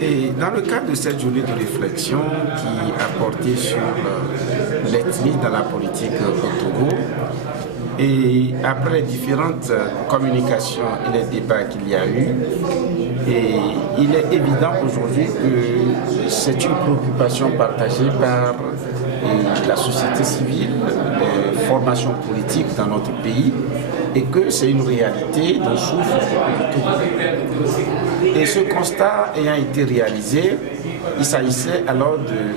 Et dans le cadre de cette journée de réflexion qui a porté sur l'ethnie dans la politique au Togo, et après les différentes communications et les débats qu'il y a eu, et il est évident aujourd'hui que c'est une préoccupation partagée par la société civile, les formations politiques dans notre pays, et que c'est une réalité dont souffre le Togo. Et ce constat ayant été réalisé, il s'agissait alors de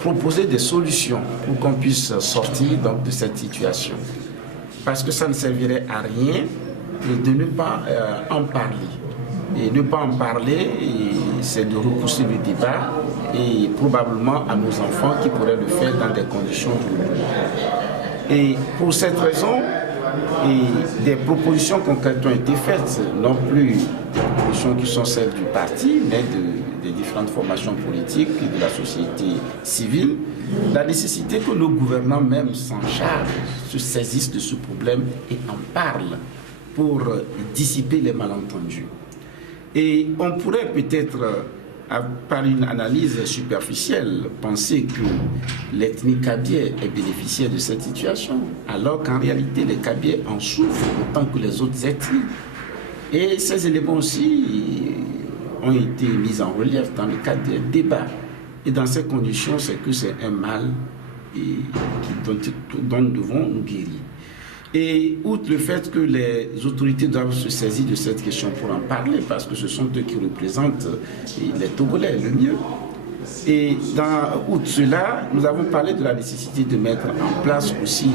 proposer des solutions pour qu'on puisse sortir donc, de cette situation. Parce que ça ne servirait à rien de ne pas en parler. Et ne pas en parler, c'est de repousser le débat et probablement à nos enfants qui pourraient le faire dans des conditions douloureuses. Et pour cette raison, des propositions concrètes ont été faites, non plus des propositions qui sont celles du parti, mais des différentes formations politiques et de la société civile. La nécessité que nos gouvernants même s'en chargent, se saisissent de ce problème et en parlent pour dissiper les malentendus. Et on pourrait peut-être, par une analyse superficielle, penser que l'ethnie kabyè est bénéficiaire de cette situation, alors qu'en réalité les Kabyè en souffrent autant que les autres ethnies. Et ces éléments aussi ont été mis en relief dans le cadre des débats. Et dans ces conditions, c'est que c'est un mal dont nous devons nous guérir. Et outre le fait que les autorités doivent se saisir de cette question pour en parler, parce que ce sont eux qui représentent les Togolais le mieux. Et outre cela, nous avons parlé de la nécessité de mettre en place aussi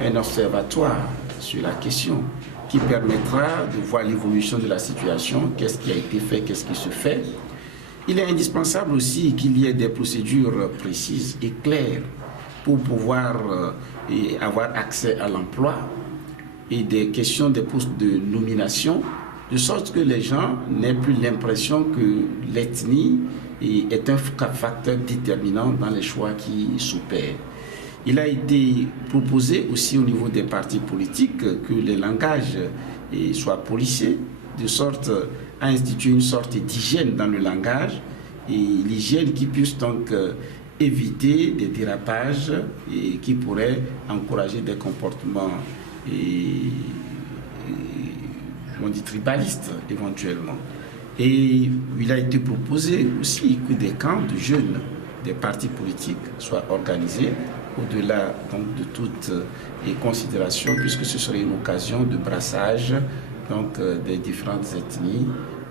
un observatoire sur la question qui permettra de voir l'évolution de la situation, qu'est-ce qui a été fait, qu'est-ce qui se fait. Il est indispensable aussi qu'il y ait des procédures précises et claires pour pouvoir avoir accès à l'emploi et des questions des postes de nomination, de sorte que les gens n'aient plus l'impression que l'ethnie est un facteur déterminant dans les choix qui s'opèrent. Il a été proposé aussi au niveau des partis politiques que les langages soient policiers, de sorte à instituer une sorte d'hygiène dans le langage, et l'hygiène qui puisse donc éviter des dérapages et qui pourraient encourager des comportements on dit tribalistes éventuellement. Et il a été proposé aussi que des camps de jeunes des partis politiques soient organisés au-delà donc, de toutes les considérations, puisque ce serait une occasion de brassage donc, des différentes ethnies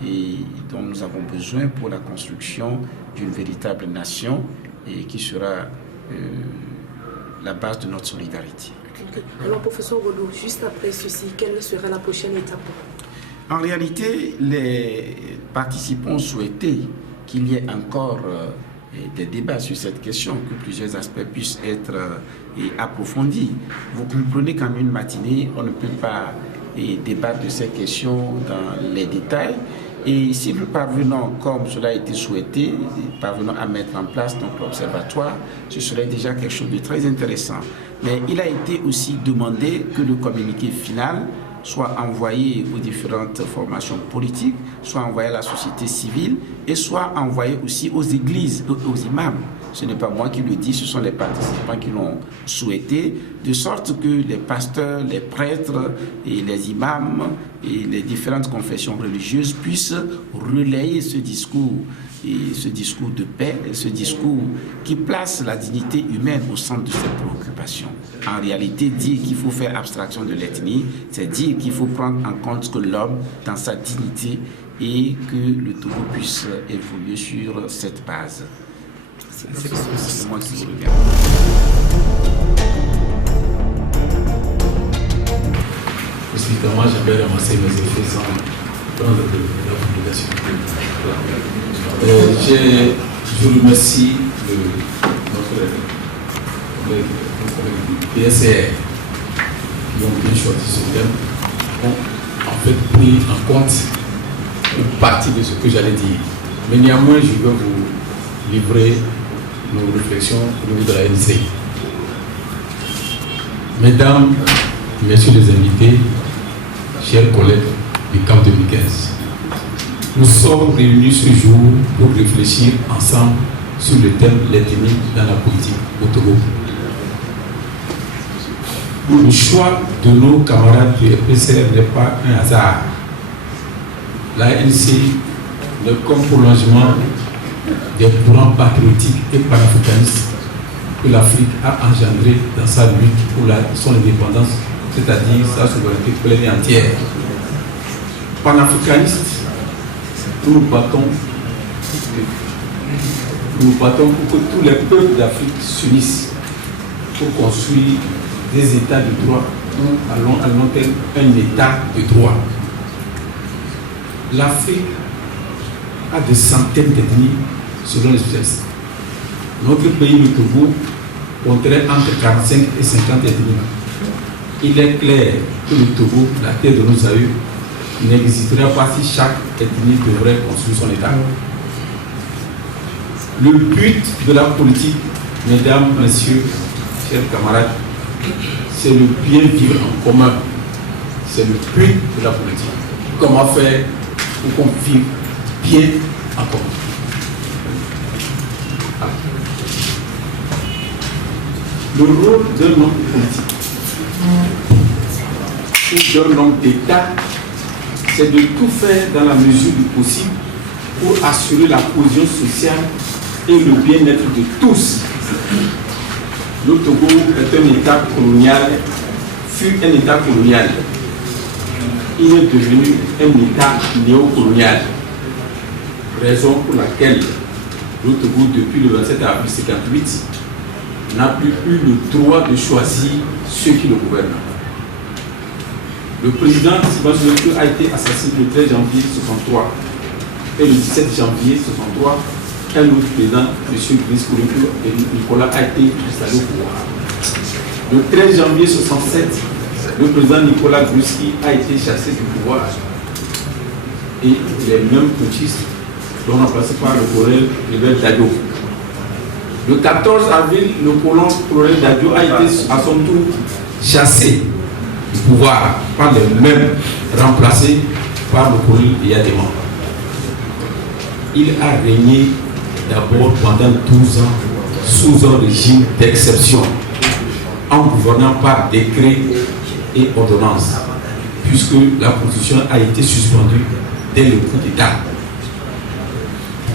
et dont nous avons besoin pour la construction d'une véritable nation et qui sera la base de notre solidarité. Alors, professeur Rollo, juste après ceci, quelle sera la prochaine étape? En réalité, les participants souhaitaient qu'il y ait encore des débats sur cette question, que plusieurs aspects puissent être approfondis. Vous comprenez qu'en une matinée, on ne peut pas débattre de ces questions dans les détails. Et si nous parvenons, comme cela a été souhaité, parvenons à mettre en place donc l'observatoire, ce serait déjà quelque chose de très intéressant. Mais il a été aussi demandé que le communiqué final soit envoyé aux différentes formations politiques, soit envoyé à la société civile et soit envoyé aussi aux églises, aux imams. Ce n'est pas moi qui le dis, ce sont les participants qui l'ont souhaité, de sorte que les pasteurs, les prêtres et les imams et les différentes confessions religieuses puissent relayer ce discours, et ce discours de paix, ce discours qui place la dignité humaine au centre de cette préoccupation. En réalité, dire qu'il faut faire abstraction de l'ethnie, c'est dire qu'il faut prendre en compte que l'homme, dans sa dignité, et que le Togo puisse évoluer sur cette base. C'est moi qui vous remercie. Moi, j'aimerais ramasser mes effets sans prendre de la publication. Je remercie notre PSR qui ont bien choisi ce thème, ont en fait pris en compte une partie de ce que j'allais dire. Mais néanmoins, je vais vous livrer nos réflexions au niveau de la NCI. Mesdames, Messieurs les invités, chers collègues du CAP 2015, Nous sommes réunis ce jour pour réfléchir ensemble sur le thème l'ethnie dans la politique au Togo. Le choix de nos camarades du FPCR n'est pas un hasard. L'ANC n'est comme prolongement des courants patriotiques et panafricanistes que l'Afrique a engendré dans sa lutte pour son indépendance, c'est-à-dire sa souveraineté pleine et entière. Panafricanistes, nous nous battons pour que tous les peuples d'Afrique s'unissent pour construire des États de droit, à long terme un État de droit. L'Afrique a des centaines d'ethnies selon les spécialistes. Notre pays, le Togo, compterait entre 45 et 50 ethnies. Il est clair que le Togo, la terre de nos aïeux, n'existerait pas si chaque ethnie devrait construire son État. Le but de la politique, mesdames, messieurs, chers camarades, c'est le bien vivre en commun. C'est le but de la politique. Comment faire pour qu'on vive bien en commun. Le rôle d'un homme politique ou d'un homme d'État, c'est de tout faire dans la mesure du possible pour assurer la cohésion sociale et le bien-être de tous. Le Togo est un État colonial, fut un État colonial. Il est devenu un État néocolonial. Raison pour laquelle le Togo, depuis le 27 avril 1958, n'a plus eu le droit de choisir ceux qui le gouvernent. Le président Sylvain Sylvestre a été assassiné le 13 janvier 1963 et le 17 janvier 1963, un autre président, M. Brice Kouroukou et Nicolas, a été installé au pouvoir. Le 13 janvier 1967, le président Nicolas Gruski a été chassé du pouvoir et les mêmes putschistes sont remplacés par le colonel Robert Dadio. Le 14 avril, le colonel Dadio a été à son tour chassé du pouvoir par les mêmes, remplacé par le colonel Yadema. Il a régné d'abord pendant 12 ans sous un régime d'exception, en gouvernant par décret et ordonnance, puisque la constitution a été suspendue dès le coup d'État.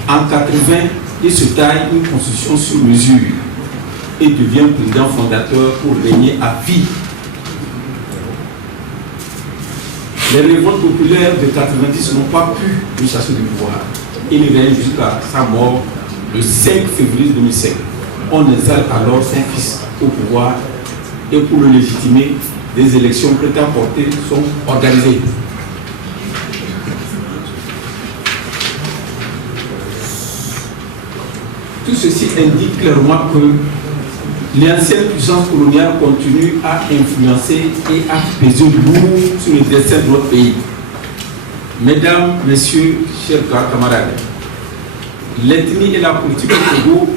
En 80, il se taille une constitution sur mesure et devient président fondateur pour régner à vie. Les révoltes populaires de 90 n'ont pas pu le chasser du pouvoir. Il règne jusqu'à sa mort le 5 février 2005. On installe alors son fils au pouvoir et pour le légitimer, des élections prêtes à porter sont organisées. Tout ceci indique clairement que l'ancienne puissance coloniale continue à influencer et à peser lourd sur le destin de notre pays. Mesdames, messieurs, chers camarades, l'ethnie et la politique au Togo,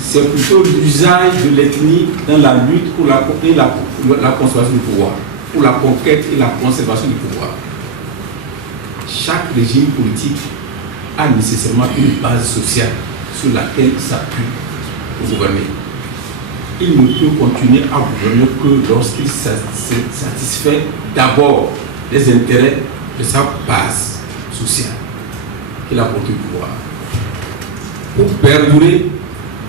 c'est plutôt l'usage de l'ethnie dans la lutte pour la conservation du pouvoir, pour la conquête et la conservation du pouvoir. Chaque régime politique a nécessairement une base sociale sur laquelle il s'appuie pour gouverner. Il ne peut continuer à gouverner que lorsqu'il satisfait d'abord les intérêts de sa base sociale qu'il a porté au pouvoir. Pour perdurer,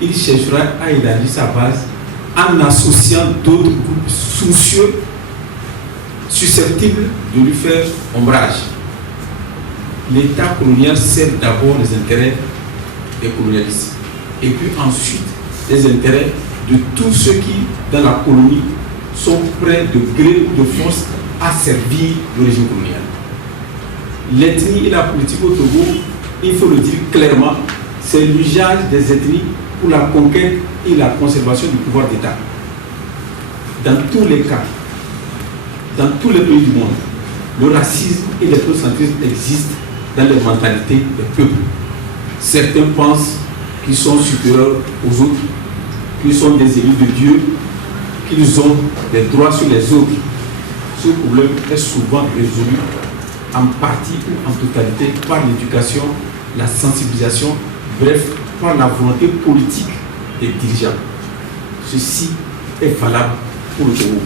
il cherchera à élargir sa base en associant d'autres groupes soucieux, susceptibles de lui faire ombrage. L'État colonial sert d'abord les intérêts des colonialistes et puis ensuite les intérêts de tous ceux qui, dans la colonie, sont prêts de gré ou de force à servir le régime colonial. L'ethnie et la politique au Togo, il faut le dire clairement, c'est l'usage des ethnies pour la conquête et la conservation du pouvoir d'État. Dans tous les cas, dans tous les pays du monde, le racisme et l'ethnocentrisme existent dans les mentalités des peuples. Certains pensent qu'ils sont supérieurs aux autres, qu'ils sont des élus de Dieu, qu'ils ont des droits sur les autres. Ce problème est souvent résolu en partie ou en totalité par l'éducation, la sensibilisation, bref, par la volonté politique des dirigeants. Ceci est valable pour le Togo.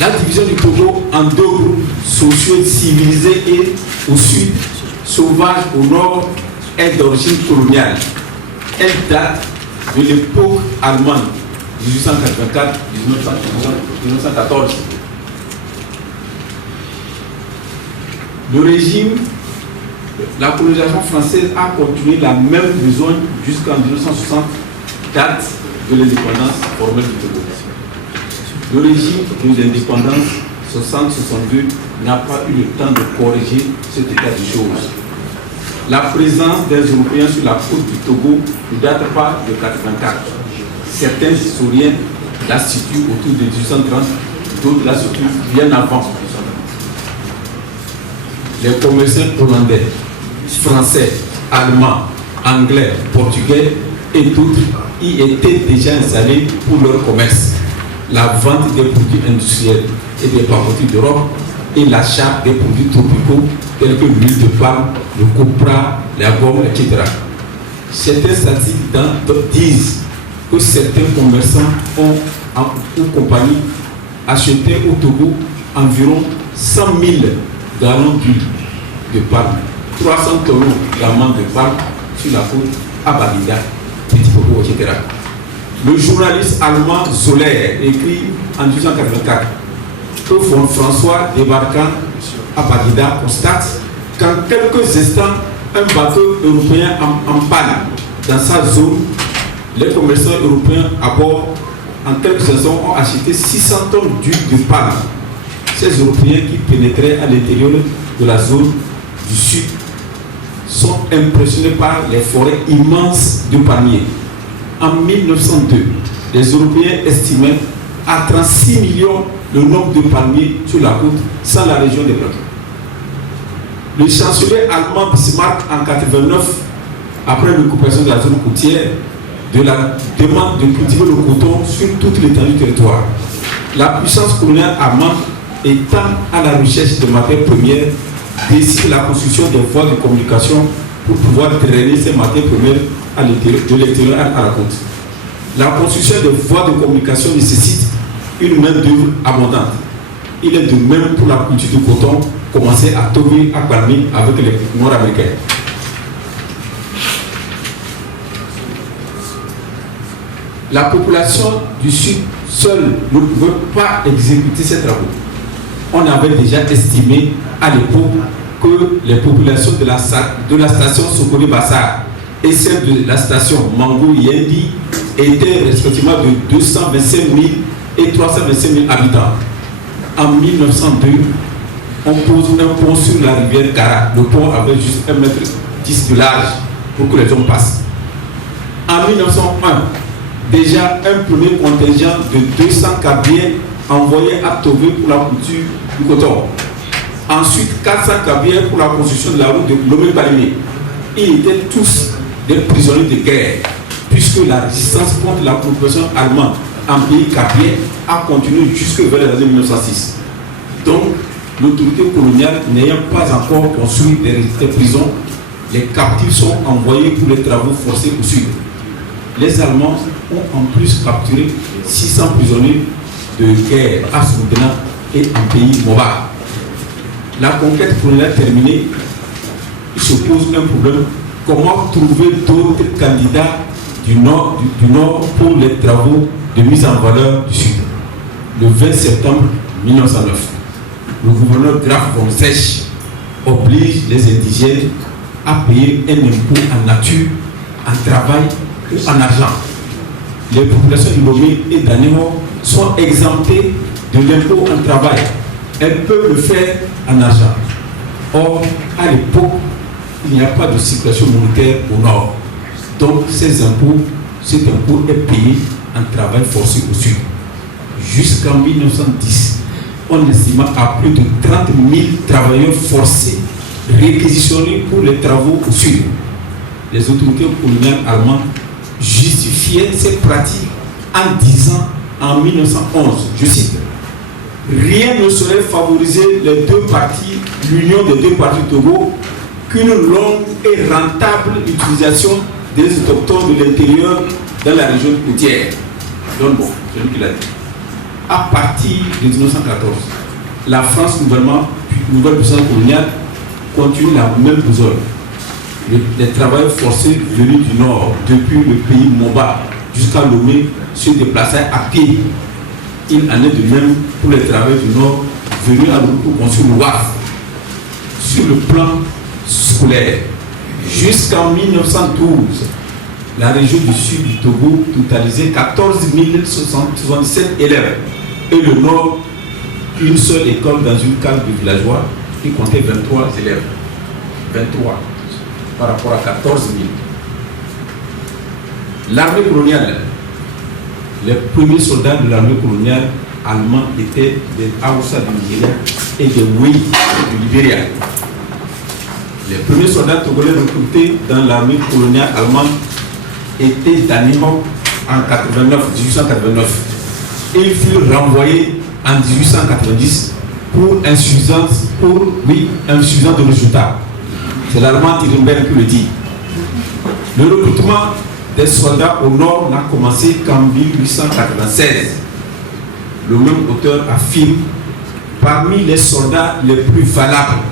La division du Togo en deux groupes sociaux civilisés et au sud, sauvages au nord, est d'origine coloniale. Elle date de l'époque allemande, 1884-1914. Le régime, la colonisation française a continué la même besogne jusqu'en 1960, date de l'indépendance formelle du Togo. Le régime de l'indépendance 60-62 n'a pas eu le temps de corriger cet état de choses. La présence des Européens sur la côte du Togo ne date pas de 1984. Certains historiens la situent autour de 1830, d'autres la situent bien avant 1830. Les commerçants hollandais, français, allemands, anglais, portugais et d'autres y étaient déjà installés pour leur commerce, la vente des produits industriels et des papeteries d'Europe et l'achat des produits tropicaux tels que l'huile de palme, le copra, la gomme, etc. Certains statistiques disent que certains commerçants ou compagnies achetaient au Togo environ 100 000 gallons d'huile de palme, 300 tonneaux d'amandes de palme sur la côte à Baguida, Petit Togo, etc. Le journaliste allemand Zoller écrit en 1884 que François débarquant à Baguida constate qu'en quelques instants, un bateau européen en panne dans sa zone, les commerçants européens à bord, en quelques instants, ont acheté 600 tonnes d'huile de palme. Ces Européens qui pénétraient à l'intérieur de la zone du sud sont impressionnés par les forêts immenses de palmiers. En 1902, les Européens estimaient à 36 millions le nombre de palmiers sur la côte sans la région des plateaux. Le chancelier allemand Bismarck en 1989, après l'occupation de la zone côtière, de la demande de cultiver le coton sur toute l'étendue du territoire. La puissance coloniale allemande étant à la recherche de matières premières, décide la construction des voies de communication pour pouvoir drainer ces matières premières de l'extérieur à la côte. La construction des voies de communication nécessite une main-d'œuvre abondante. Il est de même pour la culture du coton, commencée à Togo, à Kwame avec les Nord-Américains. La population du Sud seule ne pouvait pas exécuter ces travaux. On avait déjà estimé à l'époque que les populations de la station Sokone-Bassar et celle de la station Mango-Yendi étaient respectivement de 225 000 et 325 000 habitants. En 1902, on pose un pont sur la rivière Kara. Le pont avait juste 1,10 m de large pour que les hommes passent. En 1901, déjà un premier contingent de 200 cabiers envoyé à Togo pour la culture du coton. Ensuite, 400 cabiers pour la construction de la route de Lomé-Balimé. Ils étaient tous des prisonniers de guerre, puisque la résistance contre la population allemande en pays cabier a continué jusque vers les années 1906. Donc, l'autorité coloniale n'ayant pas encore construit des prisons, les captifs sont envoyés pour les travaux forcés au sud. Les Allemands ont en plus capturé 600 prisonniers de guerre à Soudena et en pays Moba. La conquête coloniale terminée, il se pose un problème. Comment trouver d'autres candidats du nord pour les travaux de mise en valeur du Sud? Le 20 septembre 1909, le gouverneur Graf von Zech oblige les indigènes à payer un impôt en nature, en travail ou en argent. Les populations de Lomé et d'Anémo sont exemptées de l'impôt en travail. Elles peuvent le faire en argent. Or, à l'époque, il n'y a pas de circulation monétaire au nord. Donc, cet impôt est payé en travail forcé au sud. Jusqu'en 1910, on estima à plus de 30 000 travailleurs forcés réquisitionnés pour les travaux au sud. Les autorités coloniales allemandes justifiaient ces pratiques en disant en 1911, je cite, rien ne saurait favoriser les deux parties, l'union des deux parties du Togo, qu'une longue et rentable utilisation des autochtones de l'intérieur dans la région côtière. Donc bon, c'est lui qui l'a dit. À partir de 1914, la France, nouvelle puissance coloniale, continue la même besogne. Les travailleurs forcés venus du nord, depuis le pays Moba jusqu'à Lomé, se déplaçaient à pied. Il en est de même pour les travailleurs du nord venus à Lomé pour construire le WAF. Sur le plan scolaire, jusqu'en 1912, la région du sud du Togo totalisait 14 077 élèves et le nord, une seule école dans une case de villageois qui comptait 23 élèves. 23 par rapport à 14 000. L'armée coloniale, les premiers soldats de l'armée coloniale allemande étaient des Hausa du Nigeria et des Wei du Libéria. Les premiers soldats togolais recrutés dans l'armée coloniale allemande étaient d'Animon en 1889. Et ils furent renvoyés en 1890 pour insuffisance de résultats. C'est l'allemand Tirenberg qui le dit. Le recrutement des soldats au nord n'a commencé qu'en 1896. Le même auteur affirme, parmi les soldats les plus valables,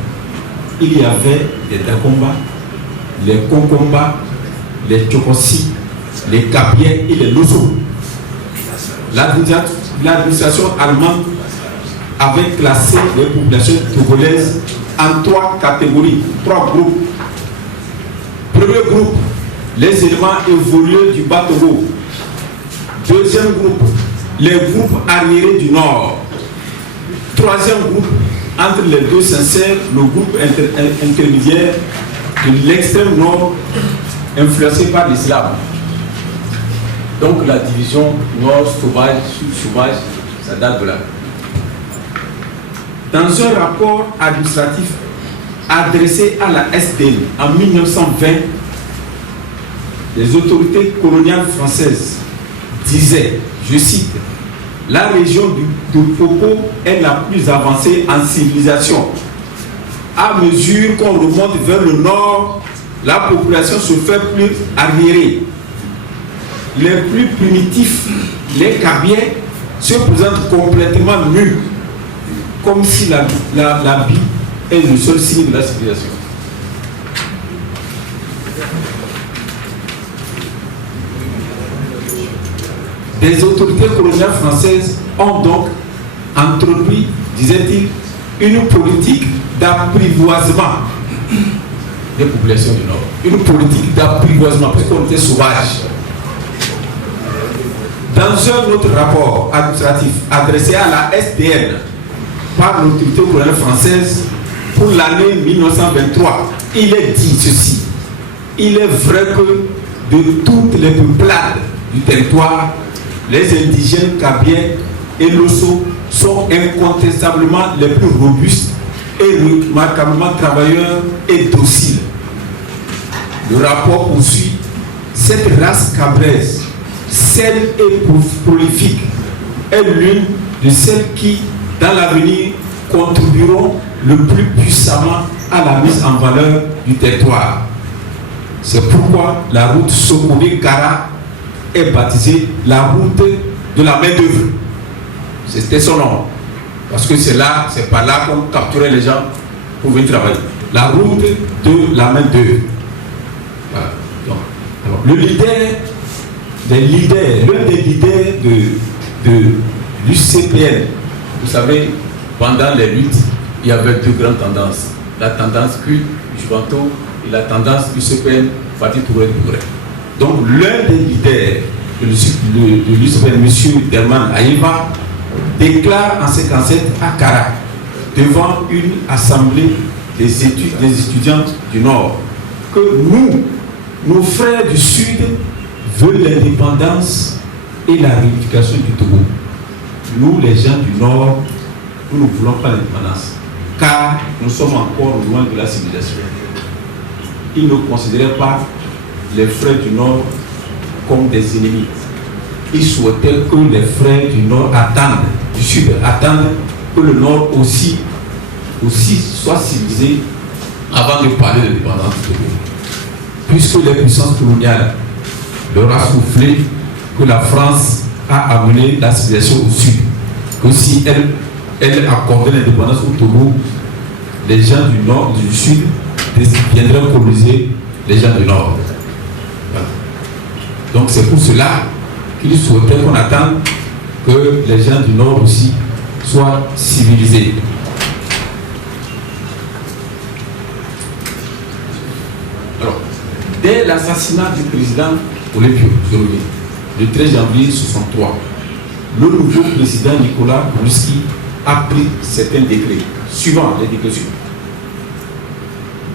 il y avait les Dakomba, les Konkomba, les Tchokosi, les Kabiens et les Loso. L'administration allemande avait classé les populations togolaises en 3 catégories, 3 groupes. Premier groupe, les éléments évolués du Bas-Togo. Deuxième groupe, les groupes arriérés du Nord. Troisième groupe, entre les deux sincères, le groupe intermédiaire de l'extrême Nord, influencé par l'islam. Donc la division Nord sauvage, Sud sauvage, ça date de là. Dans un rapport administratif adressé à la SDN en 1920, les autorités coloniales françaises disaient, je cite, « La région de Popo est la plus avancée en civilisation. À mesure qu'on remonte vers le nord, la population se fait plus arriérée. Les plus primitifs, les Kabiens, se présentent complètement nus, comme si la vie est le seul signe de la civilisation. » Les autorités coloniales françaises ont donc entrepris, disait-il, une politique d'apprivoisement des populations du Nord. Une politique d'apprivoisement, parce qu'on était sauvages. Dans un autre rapport administratif adressé à la SDN par l'autorité coloniale française pour l'année 1923, il est dit ceci. Il est vrai que de toutes les peuplades du territoire, les indigènes Kabiens et Loso sont incontestablement les plus robustes et remarquablement travailleurs et dociles. Le rapport poursuit, cette race cabraise, saine et prolifique, est l'une de celles qui, dans l'avenir, contribueront le plus puissamment à la mise en valeur du territoire. C'est pourquoi la route Sokobi-Kara est baptisée la route de la main-d'œuvre. C'était son nom. Parce que c'est par là qu'on capturait les gens pour venir travailler. La route de la main-d'œuvre. Voilà. Alors, l'un des leaders de l'UCPN, vous savez, pendant les luttes, il y avait deux grandes tendances. La tendance Jubanto et la tendance UCPN, Fatih Touré. Donc l'un des leaders de l'UCPN, M. Derman Aïva, déclare en 1957 à Kara, devant une assemblée des étudiants du Nord, que nous, nos frères du Sud, veulent l'indépendance et la réunification du Togo. Nous, les gens du Nord, nous ne voulons pas l'indépendance, car nous sommes encore loin de la civilisation. Ils ne considéraient pas les frères du Nord comme des ennemis. Ils souhaitaient que les frères du Nord du Sud attendent que le Nord aussi soit civilisé avant de parler de l'indépendance du Togo. Puisque les puissances coloniales leur a soufflé que la France a amené la civilisation au sud, que si elle accordait l'indépendance au Togo, les gens du nord, du sud viendraient coloniser les gens du nord. Voilà. Donc c'est pour cela qu'il souhaitait qu'on attende que les gens du nord aussi soient civilisés. Alors, dès l'assassinat du président Olympio, le 13 janvier 1963, le nouveau président Nicolas Bourski a pris certains décrets, suivant les décrets suivants.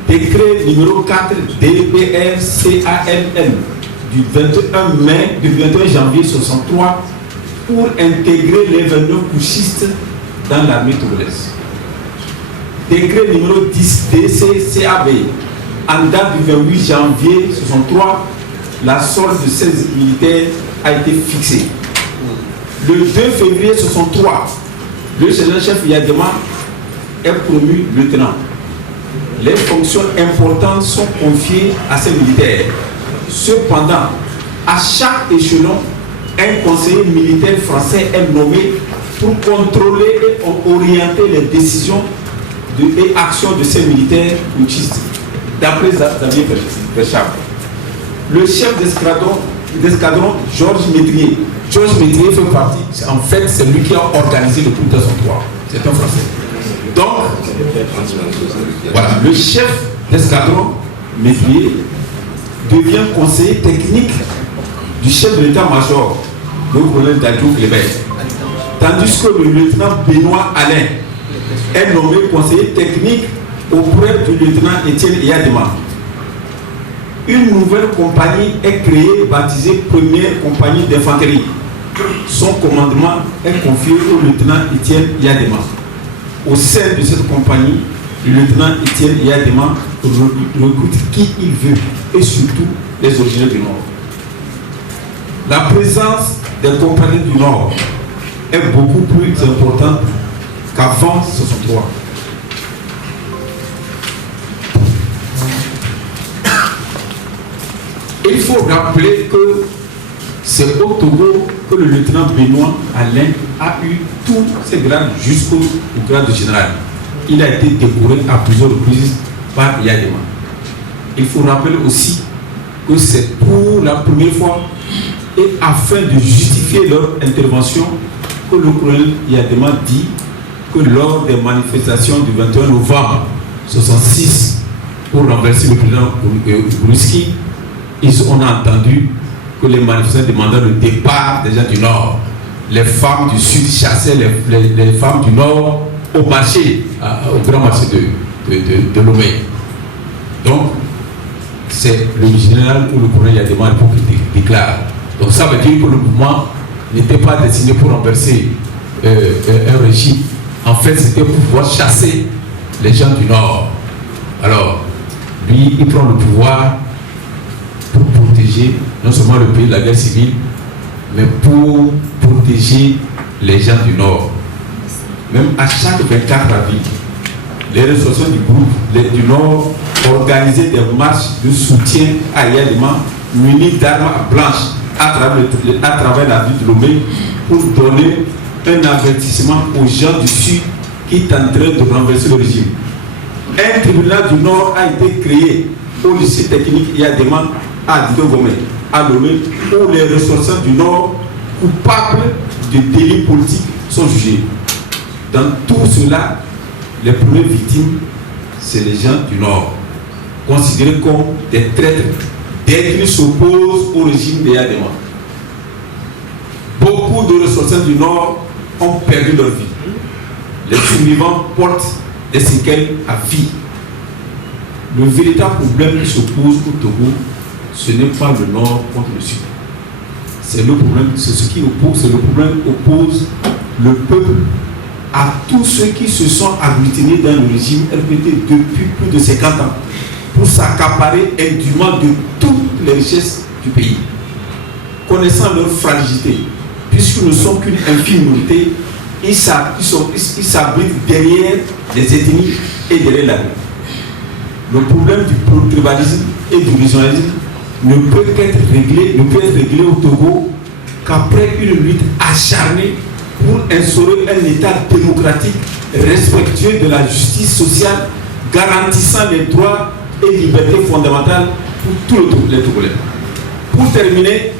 Décret numéro 4 DPR-CALN du 21 janvier 1963 pour intégrer les 29 couchistes dans l'armée togolaise. Décret numéro 10 DCCAB en date du 28 janvier 1963, la solde de 16 militaires a été fixée. Le 2 février 1963, le général-chef Yadema est promu lieutenant. Les fonctions importantes sont confiées à ces militaires. Cependant, à chaque échelon, un conseiller militaire français est nommé pour contrôler et orienter les décisions et actions de ces militaires putschistes, d'après Xavier Verschaff. Le chef d'escadron, Georges Métrier. Georges Métrier fait partie, en fait, c'est lui qui a organisé le coup de 1963. C'est un Français. Donc, voilà, le chef d'escadron, Métrier, devient conseiller technique du chef de l'état-major, le colonel Dadjo Kleber. Tandis que le lieutenant Benoît Alain est nommé conseiller technique auprès du lieutenant Étienne Yadema. Une nouvelle compagnie est créée, baptisée Première Compagnie d'Infanterie. Son commandement est confié au lieutenant Étienne Yadema. Au sein de cette compagnie, le lieutenant Étienne Yadema recrute qui il veut et surtout les originaires du Nord. La présence des compagnies du Nord est beaucoup plus importante qu'avant 1963. Il faut rappeler que c'est au Togo que le lieutenant Benoît Alain a eu tous ses grades jusqu'au grade de général. Il a été décoré à plusieurs reprises par Yadema. Il faut rappeler aussi que c'est pour la première fois et afin de justifier leur intervention que le colonel Yadema dit que lors des manifestations du 21 novembre 1966 pour renverser le président Bourski, on a entendu que les manifestants demandaient le départ des gens du Nord. Les femmes du Sud chassaient les femmes du Nord au marché, au grand marché de Lomé. Donc, c'est le général ou le colonel Yadema qui déclare. Donc ça veut dire que le mouvement n'était pas destiné pour renverser un régime. En fait, c'était pour pouvoir chasser les gens du Nord. Alors, lui, il prend le pouvoir pour protéger non seulement le pays de la guerre civile, mais pour protéger les gens du Nord. Même à chaque 24 avril, les ressortissants du groupe du Nord organisaient des marches de soutien à Yadema munis d'armes blanches à travers la ville de Lomé pour donner un avertissement aux gens du Sud qui tenteraient de renverser le régime. Un tribunal du Nord a été créé au lycée technique Yadema à Didogomé, à Lomé, où les ressortissants du Nord coupables de délits politiques sont jugés. Dans tout cela, les premières victimes, c'est les gens du Nord, considérés comme des traîtres dès qu'ils s'opposent au régime de Yadema. Beaucoup de ressortissants du Nord ont perdu leur vie. Les survivants portent des séquelles à vie. Le véritable problème qui se pose au Togo, ce n'est pas le Nord contre le Sud. C'est le problème, c'est ce qui oppose, c'est le problème qui oppose le peuple à tous ceux qui se sont agglutinés dans le régime RPT depuis plus de 50 ans pour s'accaparer indûment de toutes les richesses du pays. Connaissant leur fragilité, puisque nous ne sommes qu'une infime minorité, ils s'abritent derrière les ethnies et derrière la rue. Le problème du tribalisme et du régionalisme ne peut être réglé au Togo qu'après une lutte acharnée pour instaurer un État démocratique respectueux de la justice sociale, garantissant les droits et libertés fondamentales pour tous les Togolais. Pour terminer,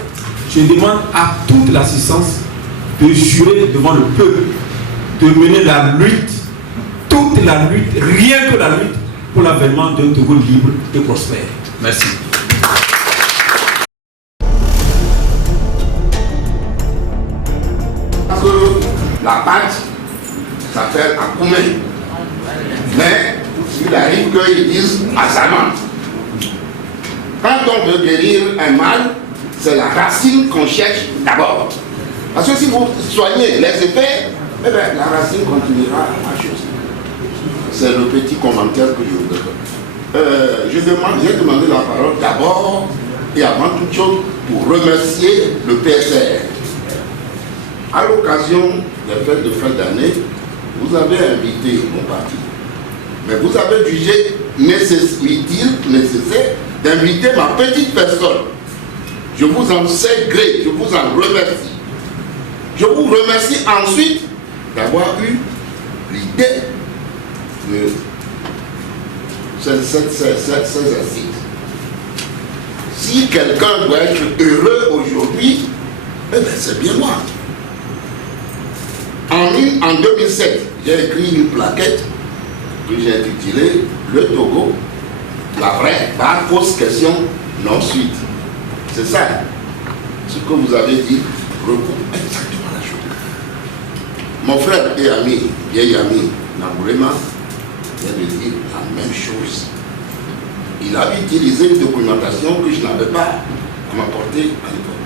je demande à toute l'assistance de jurer devant le peuple, de mener la lutte, toute la lutte, rien que la lutte, pour l'avènement d'un Togo libre et prospère. Merci. Parce que la pâte s'appelle Akoumé. Mais il arrive qu'ils disent Azaman. Quand on veut guérir un mal, c'est la racine qu'on cherche d'abord. Parce que si vous soignez les effets, eh bien, la racine continuera à marcher. C'est le petit commentaire que je vous donne. J'ai demandé la parole d'abord et avant toute chose pour remercier le PSR. À l'occasion des fêtes de fin d'année, vous avez invité mon parti. Mais vous avez jugé nécessaire d'inviter ma petite personne. Je vous en sais gré, je vous en remercie. Je vous remercie ensuite d'avoir eu l'idée de ces assises. Si quelqu'un doit être heureux aujourd'hui, eh bien c'est bien moi. En 2007, j'ai écrit une plaquette que j'ai intitulée Le Togo, la vraie, pas fausse question, non suite. C'est ça. Ce que vous avez dit recoupe exactement la chose. Mon frère et ami, vieil ami, Naboulema, vient de dire la même chose. Il a utilisé une documentation que je n'avais pas à m'apporter à l'époque.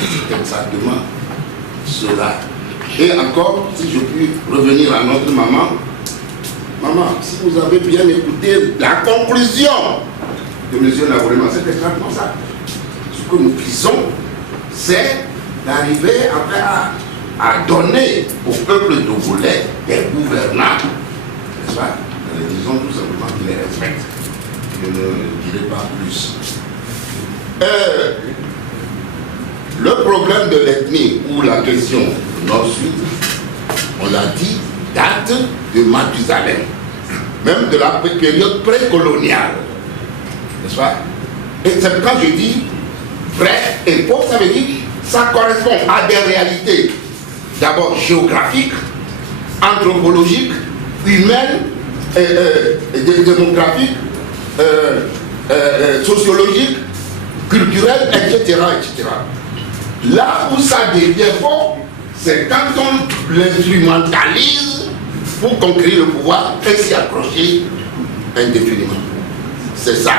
C'est exactement cela. Et encore, si je puis revenir à notre maman, maman, si vous avez bien écouté la conclusion de M. Naboulema, c'est exactement ça. Ce que nous disons, c'est d'arriver à donner au peuple togolais des gouvernants, n'est-ce pas? Disons tout simplement qu'ils les respectent. Je ne dirai pas plus. Le problème de l'ethnie ou la question nord-sud, on l'a dit, date de Mathusalem, même de la période précoloniale, n'est-ce pas? Et c'est quand je dis vrai et faux, ça veut dire ça correspond à des réalités d'abord géographiques, anthropologiques, humaines, démographiques, sociologiques, culturelles, etc., etc. Là où ça devient faux, c'est quand on l'instrumentalise pour conquérir le pouvoir et s'y accrocher indéfiniment. C'est ça.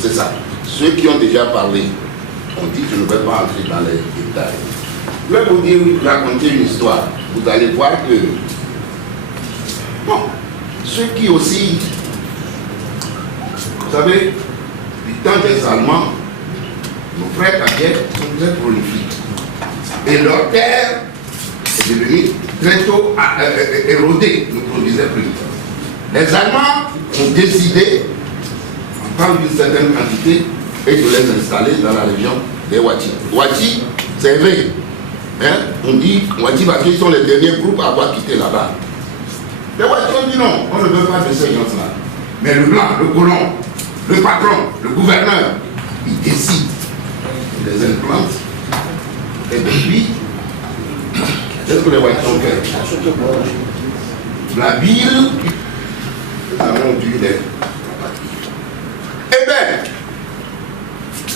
C'est ça. Ceux qui ont déjà parlé ont dit que je ne vais pas entrer dans les détails. Je vais vous dire, raconter une histoire. Vous allez voir que bon, ceux qui aussi, vous savez, du temps des Allemands, nos frères à guerre sont très prolifiques. Et leur terre est devenue très tôt érodée, ne produisait plus. Les Allemands ont décidé, en prendre une certaine quantité, et de les installer dans la région des Wati. Wati, c'est vrai. Hein? On dit Wati parce qu'ils sont les derniers groupes à avoir quitté là-bas. Les Wati ont dit non, on ne veut pas de ces gens-là. Mais le blanc, le colon, le patron, le gouverneur, il décide. Il les implante. Et depuis, qu'est-ce que les Wati ont fait? La ville, nous avons dû les. Eh bien,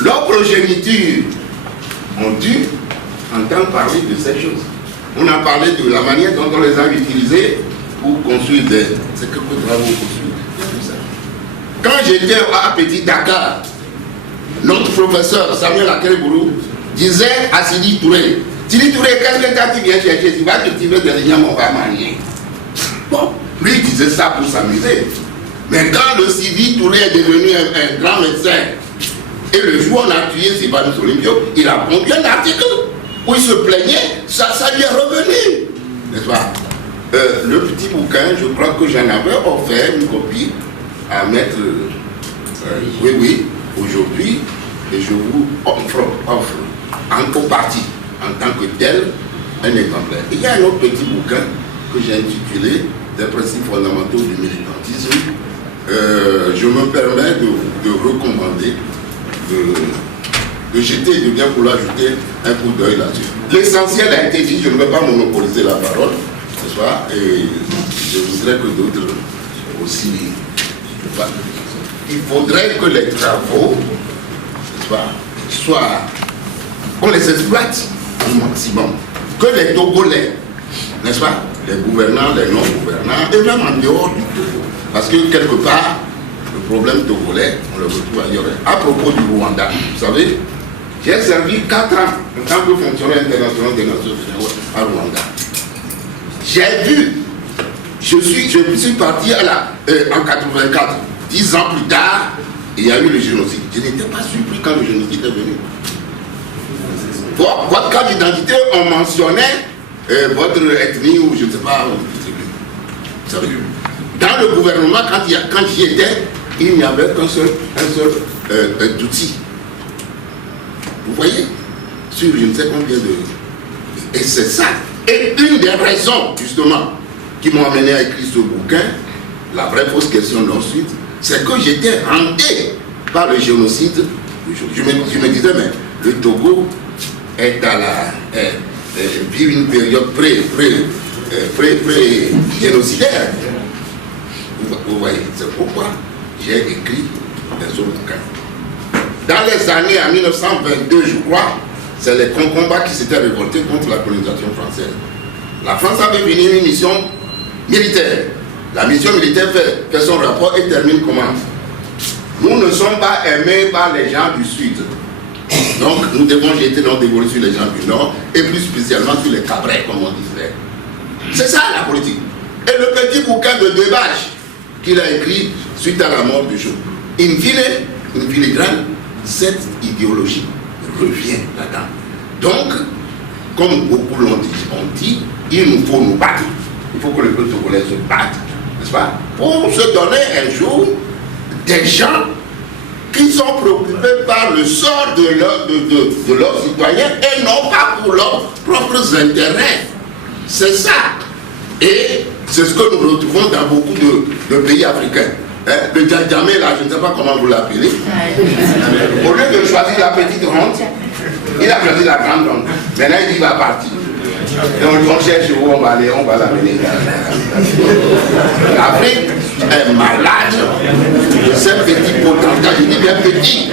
leur progéniture ont dû entendre parler de ces choses. On a parlé de la manière dont on les a utilisés pour construire des... C'est que travaux construire. Quand j'étais à Petit Dakar, notre professeur Samuel Akelbourou disait à Sidi Touré, Sidi Touré, qu'est-ce que tu viens chercher? Tu vas cultiver des lignes, on va manier. Bon, lui il disait ça pour s'amuser. Mais quand le Sidi Touré est devenu un grand médecin, et le jour où on a tué Sylvanus Olympio, il a pondu un article où il se plaignait, ça lui est revenu. n'est-ce pas? Le petit bouquin, je crois que j'en avais offert une copie à mettre, oui, aujourd'hui, et je vous offre en copartie, en tant que tel, un exemplaire. Il y a un autre petit bouquin que j'ai intitulé Des principes fondamentaux du militantisme. Je me permets de recommander de jeter, de bien vouloir jeter un coup d'œil là-dessus. L'essentiel a été dit, je ne vais pas monopoliser la parole, n'est-ce pas? Et je voudrais que d'autres aussi. Il faudrait que les travaux, n'est-ce pas, soient, on les exploite au maximum. Que les Togolais, n'est-ce pas, les gouvernants, les non-gouvernants, et même en dehors du Togo. Parce que quelque part, le problème togolais, on le retrouve ailleurs. À propos du Rwanda, vous savez, j'ai servi 4 ans en tant que fonctionnaire international des Nations Unies à Rwanda. J'ai vu, je suis parti en 84, 10 ans plus tard, il y a eu le génocide. Je n'étais pas surpris quand le génocide est venu. Pour votre carte d'identité, on mentionnait votre ethnie ou je ne sais pas, vous savez. Dans le gouvernement, quand j'y étais, il n'y avait qu'un seul outil. Vous voyez? Sur je ne sais combien de... Et c'est ça. Et une des raisons, justement, qui m'ont amené à écrire ce bouquin, la vraie fausse question d'ensuite, c'est que j'étais hanté par le génocide. Je me disais, mais le Togo est à vit une période pré-génocidaire. Vous voyez, c'est pourquoi j'ai écrit ce bouquin. Dans les années, en 1922, je crois, c'est les Concomba qui s'étaient révoltés contre la colonisation française. La France avait fini une mission militaire. La mission militaire fait son rapport et termine comment? Nous ne sommes pas aimés par les gens du Sud. Donc, nous devons jeter notre dévolu sur les gens du Nord et plus spécialement sur les Cabrets, comme on disait. C'est ça la politique. Et le petit bouquin de Debache qu'il a écrit suite à la mort du jour. In filigrane, cette idéologie revient là-dedans. Donc, comme beaucoup l'ont dit, il nous faut nous battre. Il faut que le peuple togolais se batte, n'est-ce pas? Pour se donner un jour des gens qui sont préoccupés par le sort de leurs citoyens et non pas pour leurs propres intérêts. C'est ça. Et c'est ce que nous retrouvons dans beaucoup de pays africains. Le Djadjamé, là, je ne sais pas comment vous l'appelez. Au lieu de choisir la petite ronde, il a choisi la grande ronde. Maintenant, il dit qu'il va partir. Donc, on cherche où on va aller, on va l'amener. L'Afrique est malade de ces petits potentats. Je dis bien petits,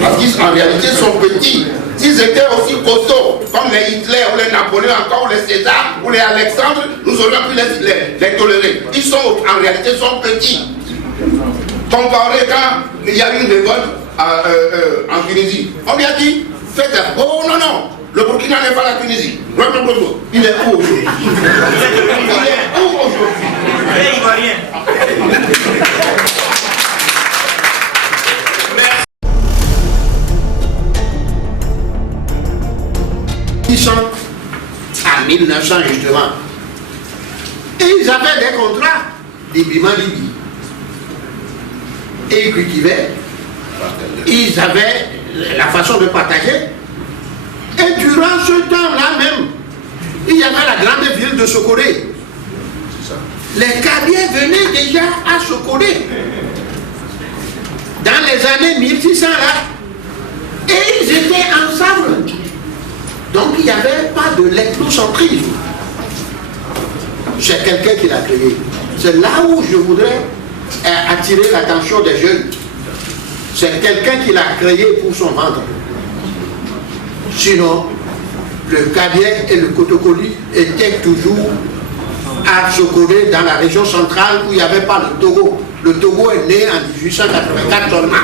parce qu'en réalité, ils sont petits. S'ils étaient aussi costauds, comme les Hitler ou les Napoléon, encore ou les César ou les Alexandre, nous aurions pu les tolérer. Ils sont, en réalité, sont petits. Comparé quand il y a eu une révolte en Tunisie, on lui a dit, faites un... Oh non, non, le Burkina n'est pas la Tunisie. Il est où aujourd'hui? Il est où aujourd'hui? Il va rien. À 1900 justement. Et ils avaient des contrats d'Ibima-Libye. Et ils cultivaient. Ils avaient la façon de partager. Et durant ce temps-là même, il y avait la grande ville de Sokoré. Les Kabyles venaient déjà à Sokoré. Dans les années 1600 là. Et ils étaient ensemble. Donc il n'y avait pas de l'ethnocentrisme. C'est quelqu'un qui l'a créé. C'est là où je voudrais attirer l'attention des jeunes. C'est quelqu'un qui l'a créé pour son ventre. Sinon, le Kabyle et le Kotokoli étaient toujours à Sokoré, dans la région centrale où il n'y avait pas le Togo. Le Togo est né en 1884 seulement.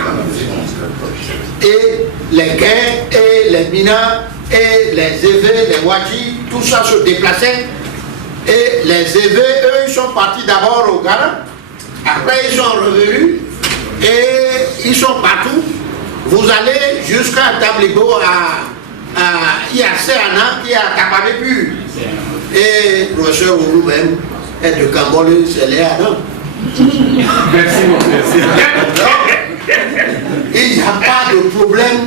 Et les Guins et les Mina et les Évé, les Wadji, tout ça se déplaçait. Et les Évé, eux, ils sont partis d'abord au Ghana. Après, ils sont revenus et ils sont partout. Vous allez jusqu'à Tablibo, à Iacéana, qui est à Kapalépu. Et le professeur Ourou même est de Cambole, c'est les Adam. Merci, mon frère. Il n'y a pas de problème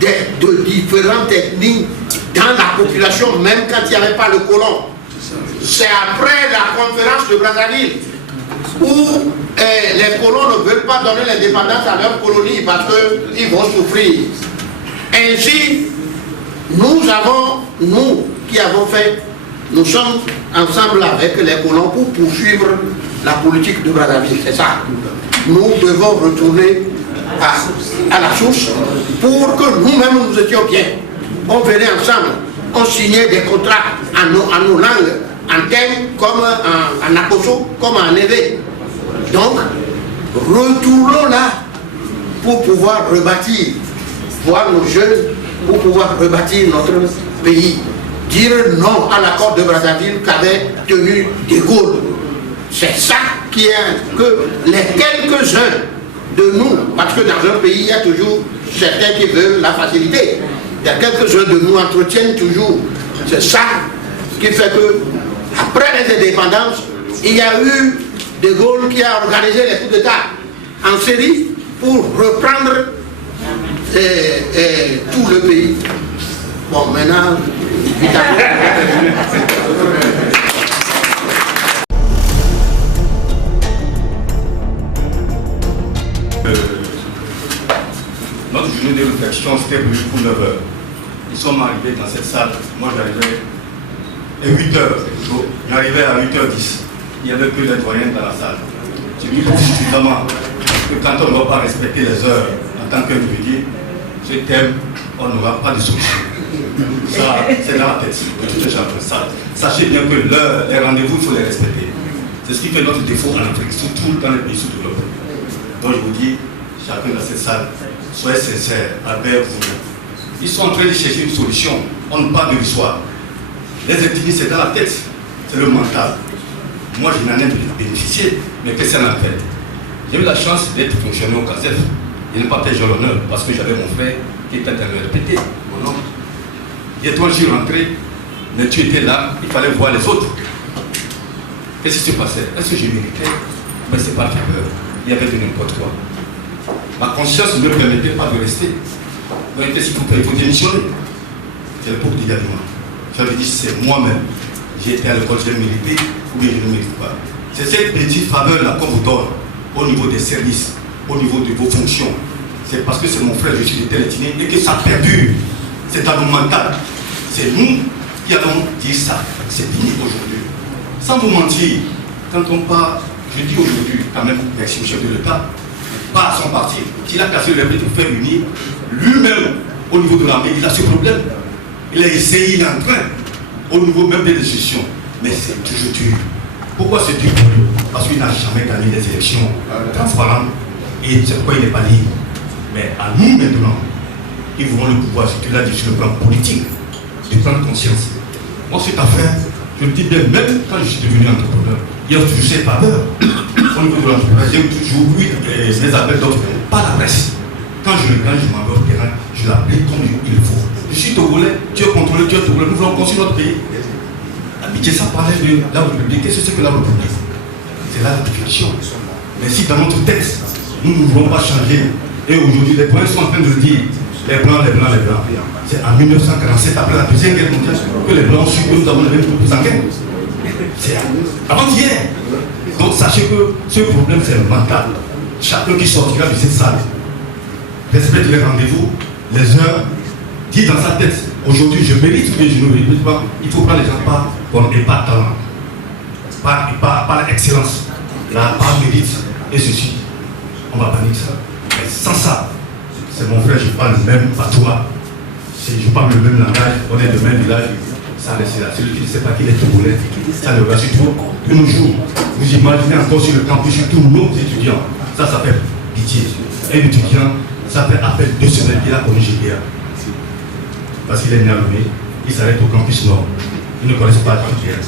de différentes ethnies dans la population, même quand il n'y avait pas le colon. C'est après la conférence de Brazzaville où les colons ne veulent pas donner l'indépendance à leur colonie parce qu'ils vont souffrir. Ainsi, nous qui avons fait, nous sommes ensemble avec les colons pour poursuivre la politique de Brazzaville, c'est ça. Nous devons retourner à la source pour que nous-mêmes nous étions bien. On venait ensemble, on signait des contrats en nos langues, en Tem, comme en Akoso, comme en Évé. Donc, retournons là pour pouvoir rebâtir, voir nos jeunes, pour pouvoir rebâtir notre pays. Dire non à l'accord de Brazzaville qu'avait tenu De Gaulle. C'est ça qui est que les quelques-uns de nous, parce que dans un pays, il y a toujours certains qui veulent la facilité. Il y a quelques-uns de nous entretiennent toujours. C'est ça qui fait que, après les indépendances, il y a eu De Gaulle qui a organisé les coups d'État en série pour reprendre tout le pays. Bon, maintenant, notre journée de réflexion, c'était prévu pour 9 h. Nous sommes arrivés dans cette salle. Moi, j'arrivais à 8 h. J'arrivais à 8h10. Il n'y avait que les doyens dans la salle. J'ai dit suffisamment que quand on ne va pas respecter les heures en tant qu'individu, ce thème, on n'aura pas de solution. Ça, c'est dans la tête de tout les gens. Sachez bien que les rendez-vous, il faut les respecter. C'est ce qui fait notre défaut en Afrique, surtout dans les pays sous-développés. Donc je vous dis, chacun dans cette salle, soyez sincères envers vous-même. Ils sont en train de chercher une solution. On ne parle de l'histoire. Les ethnies, c'est dans la tête, c'est le mental. Moi, je n'en ai bénéficié, mais qu'est-ce que ça en fait? J'ai eu la chance d'être fonctionnaire au CACEF. Je n'ai pas fait l'honneur parce que j'avais mon frère qui était dans le RPT, mon oncle. Et toi, j'y rentré, mais tu étais là, il fallait voir les autres. Qu'est-ce qui se passait? Est-ce que je méritais? Mais ce n'est pas le faveur. Il y avait de n'importe quoi. Ma conscience ne me permettait pas de rester. Donc, qu'est-ce qu'il faut démissionner? C'est l'époque du gouvernement. J'avais dit, c'est moi-même. J'ai été à l'école, j'ai mérité, ou bien je ne mérite pas. C'est cette petite faveur-là qu'on vous donne au niveau des services, au niveau de vos fonctions. C'est parce que c'est mon frère, je suis de telle ethnie, et que ça perdure. C'est dans le mental. C'est nous qui avons dit ça. C'est fini aujourd'hui. Sans vous mentir, quand on part, je dis aujourd'hui, quand même, merci au chef de l'État, pas à son parti. S'il a cassé le RP pour faire unir, lui-même, au niveau de l'armée, il a ce problème. Il a essayé, il est en train, au niveau même des institutions. Mais c'est toujours dur. Pourquoi c'est dur? Parce qu'il n'a jamais gagné des élections transparentes et c'est pourquoi il n'est pas libre. Mais à nous maintenant, ils voudront le pouvoir, surtout là, sur le plan politique, de prendre conscience. Moi, cette affaire, je le dis bien, même quand je suis devenu entrepreneur, il y a toujours ces faveurs. Au niveau de l'entreprise, j'ai toujours eu des appels d'offres, pas la presse. Quand je m'en vais au terrain, je l'applique comme il faut. Je suis Togolais, tu es contrôlé, tu es Togolais, nous voulons construire notre pays. L'amitié, ça parlait de la République. Qu'est-ce que c'est que la République? C'est la réflexion. Mais si dans notre texte, nous ne voulons pas changer, et aujourd'hui, les points sont en train de dire les blancs, les blancs, les blancs. C'est en 1947, après la Deuxième Guerre mondiale, que les blancs ont su que nous avons les mêmes groupes sanguins. C'est avant-hier. Donc sachez que ce problème, c'est mental. Chacun qui sortira de cette salle respecte les rendez-vous, les heures, dit dans sa tête, aujourd'hui je mérite ou bien je ne mérite pas. Il ne faut pas les gens pas comme et pas talent, pas l'excellence, pas mérite et ceci. On va bannir ça. Mais sans ça, c'est mon frère, je parle le même patois, je parle le même langage, on est de même village. Ça laisse là. Celui qui ne sait pas qu'il est Togolais, ça le va surtout de nos jours. Vous imaginez encore sur le campus, surtout nos étudiants, ça s'appelle pitié. Un étudiant, ça fait à peine 2 semaines qu'il a connu GPA. Parce qu'il est né à Lomé, il s'arrête au campus Nord. Il ne connaissait pas GPA.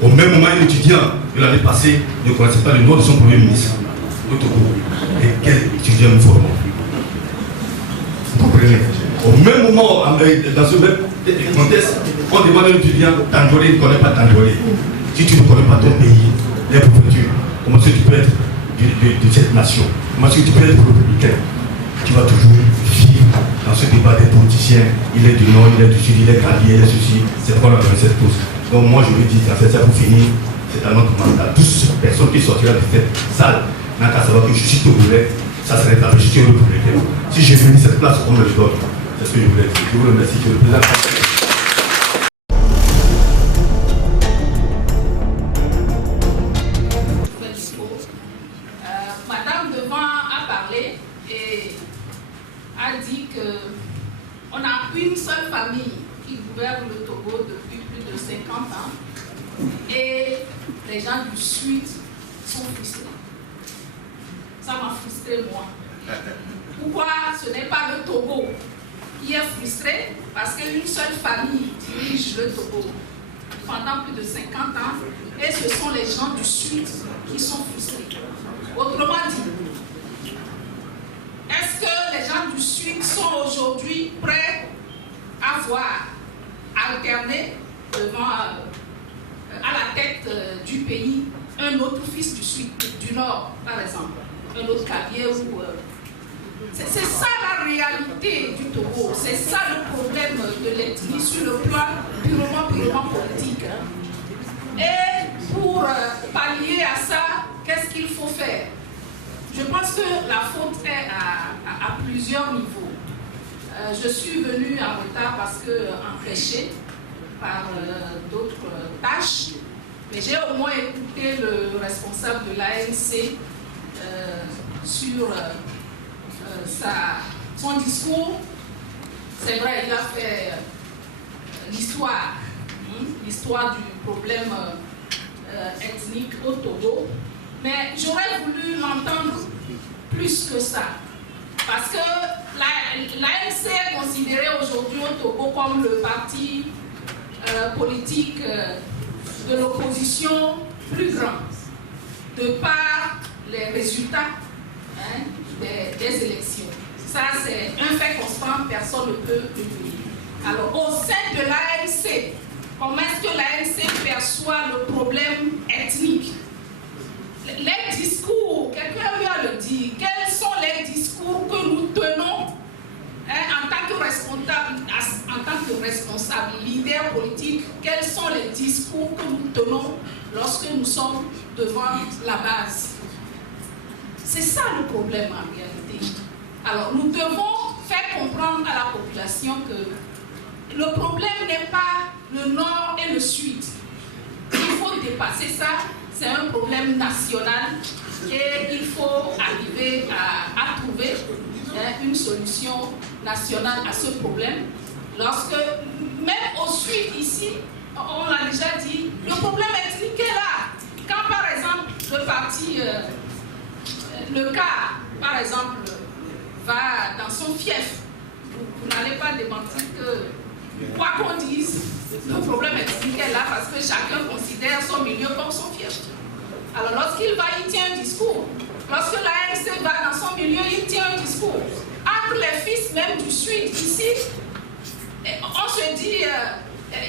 Au même moment, un étudiant de l'année passée ne connaissait pas le nom de son premier ministre. Et quel étudiant nous formons? Vous comprenez? Au même moment, dans ce même contexte, on demande à un étudiant, Tandjolé ne connaît pas Tandjolé. Si tu ne connais pas ton pays, les préfectures, comment est-ce que tu peux être de cette nation? Comment est-ce que tu peux être républicain? Tu vas toujours vivre dans ce débat des politiciens. Il est du nord, il est du sud, il est gravier, il est ceci. C'est quoi la cette cause? Donc moi je veux dire, quand c'est ça pour finir, c'est à notre mandat. Toutes ces personnes qui sortiront de cette salle n'a qu'à savoir que je suis togolais, ça serait la gestion républicaine. Si j'ai venu cette place, on me le donne. C'est ce que je voulais dire. Je vous remercie. Je vous présente. Madame Devant a parlé et a dit qu'on a une seule famille qui gouverne le Togo depuis plus de 50 ans et les gens du Sud sont frustrés. Ça m'a frustré moi. Pourquoi ce n'est pas le Togo qui est frustré? Parce qu'une seule famille dirige le Togo pendant plus de 50 ans et ce sont les gens du Sud qui sont frustrés. Autrement dit, est-ce que les gens du Sud sont aujourd'hui prêts à voir alterner devant, à la tête du pays un autre fils du Sud, du Nord par exemple, un autre Kabylie ou... C'est ça la réalité du Togo, c'est ça le problème de l'ethnie sur le plan purement politique. Et pour pallier à ça, qu'est-ce qu'il faut faire? Je pense que la faute est à plusieurs niveaux. Je suis venue en retard parce que empêchée par d'autres tâches, mais j'ai au moins écouté le responsable de l'ANC sur son discours. C'est vrai, il a fait l'histoire du problème ethnique au Togo, mais j'aurais voulu l'entendre plus que ça. Parce que l'ANC est considéré aujourd'hui au Togo comme le parti politique de l'opposition plus grand, de par les résultats des élections. Ça, c'est un fait constant, personne ne peut le nier. Alors, au sein de l'ANC, comment est-ce que l'ANC perçoit le problème ethnique? Les discours, quelqu'un vient le dire, quels sont les discours que nous tenons en tant que responsable, leader politique, quels sont les discours que nous tenons lorsque nous sommes devant la base? C'est ça le problème en réalité. Alors nous devons faire comprendre à la population que le problème n'est pas le Nord et le Sud. Il faut dépasser ça. C'est un problème national et il faut arriver à trouver une solution nationale à ce problème. Lorsque, même au Sud ici, on l'a déjà dit, le problème ethnique est là. Quand par exemple le parti, le cas par exemple, va dans son fief, vous n'allez pas démentir que, quoi qu'on dise, le problème ethnique est là parce que chacun considère son milieu comme son fief. Alors lorsqu'il va, il tient un discours. Lorsque l'ANC va dans son milieu, il tient un discours. Entre les fils même du Sud, ici, on se dit,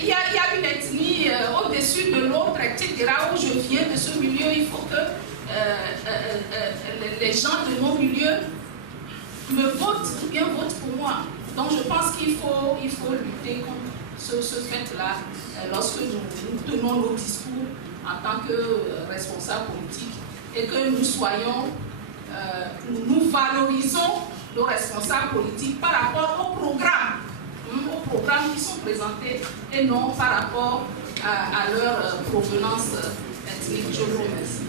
il y a une ethnie au-dessus de l'autre, etc. Où je viens de ce milieu, il faut que les gens de mon milieu me votent ou bien votent pour moi. Donc je pense qu'il faut lutter contre ce fait-là lorsque nous tenons nos discours en tant que responsables politiques et que nous soyons, nous valorisons nos responsables politiques par rapport aux programmes qui sont présentés et non par rapport à leur provenance ethnique. Je vous remercie.